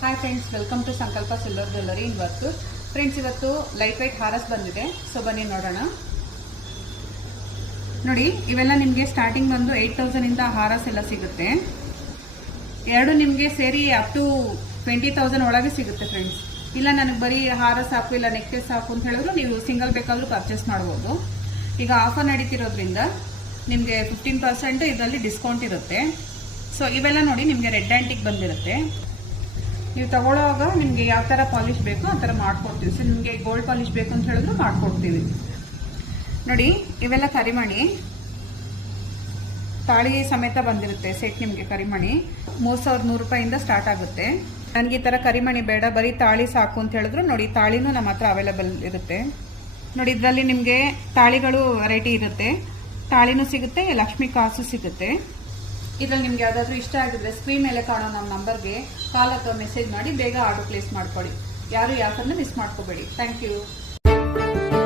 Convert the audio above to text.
Hi friends, welcome to ಸಂಕಲ್ಪ silver jewellery in work. Friends, ಇವತ್ತು light white ಹಾರಸ್ ಬಂದಿದೆ. So ಬನ್ನಿ ನೋಡೋಣ. ನೋಡಿ, ಇವೆಲ್ಲ ನಿಮಗೆ ಸ್ಟಾರ್ಟಿಂಗ್ ಬಂದು 8,000 ಇಂದ ಹಾರಸ್ ಎಲ್ಲ ಸಿಗುತ್ತೆ. ಎರಡು ನಿಮಗೆ ಸೇರಿ ಅಪ್ ಟು 20,000 ಒಳಗೆ ಸಿಗುತ್ತೆ ಫ್ರೆಂಡ್ಸ್. ಇಲ್ಲ ನನಗೆ ಬರೀ ಹಾರಸ್ ಸಾಕು, ಇಲ್ಲ ನೆಕ್ಲೆಸ್ ಸಾಕು ಅಂತ ಹೇಳಿದ್ರು ನೀವು ಸಿಂಗಲ್ ಬೇಕಾದರೂ ಪರ್ಚೇಸ್ ಮಾಡ್ಬೋದು. ಈಗ ಆಫರ್ ನಡೀತಿರೋದ್ರಿಂದ ನಿಮಗೆ 15% ಇದರಲ್ಲಿ ಡಿಸ್ಕೌಂಟ್ ಇರುತ್ತೆ. ಸೊ ಇವೆಲ್ಲ ನೋಡಿ ನಿಮಗೆ ರೆಡ್ ಆಂಟಿಕ್ ಬಂದಿರುತ್ತೆ. ನೀವು ತಗೊಳ್ಳೋವಾಗ ನಿಮಗೆ ಯಾವ ಥರ ಪಾಲಿಶ್ ಬೇಕೋ ಆ ಥರ ಮಾಡ್ಕೊಡ್ತೀವಿ. ಸೊ ನಿಮಗೆ ಗೋಲ್ಡ್ ಪಾಲಿಶ್ ಬೇಕು ಅಂತ ಹೇಳಿದ್ರು ಮಾಡ್ಕೊಡ್ತೀವಿ. ನೋಡಿ, ಇವೆಲ್ಲ ಕರಿಮಣಿ ತಾಳಿ ಸಮೇತ ಬಂದಿರುತ್ತೆ ಸೆಟ್. ನಿಮಗೆ ಕರಿಮಣಿ 3,100 ರೂಪಾಯಿಂದ ಸ್ಟಾರ್ಟ್ ಆಗುತ್ತೆ. ನನಗೆ ಈ ಥರ ಕರಿಮಣಿ ಬೇಡ, ಬರೀ ತಾಳಿ ಸಾಕು ಅಂತ ಹೇಳಿದ್ರು ನೋಡಿ, ತಾಳಿನೂ ನಮ್ಮ ಹತ್ರ ಅವೈಲೇಬಲ್ ಇರುತ್ತೆ. ನೋಡಿ, ಇದರಲ್ಲಿ ನಿಮಗೆ ತಾಳಿಗಳು ವೆರೈಟಿ ಇರುತ್ತೆ. ತಾಳಿನೂ ಸಿಗುತ್ತೆ, ಲಕ್ಷ್ಮಿ ಕಾಸು ಸಿಗುತ್ತೆ. ಇದ್ರಲ್ಲಿ ನಿಮ್ಗೆ ಯಾವ್ದಾದ್ರು ಇಷ್ಟ ಆಗಿದ್ರೆ ಸ್ಕ್ರೀನ್ ಮೇಲೆ ಕಾಣೋ ನಮ್ಮ ನಂಬರ್ಗೆ ಕಾಲ್ ಅಥವಾ ಮೆಸೇಜ್ ಮಾಡಿ ಬೇಗ ಆರ್ಡರ್ ಪ್ಲೇಸ್ ಮಾಡ್ಕೊಳ್ಳಿ. ಯಾರು ಯಾಕಂದ್ರೆ ಮಿಸ್ ಮಾಡ್ಕೋಬೇಡಿ. Thank you.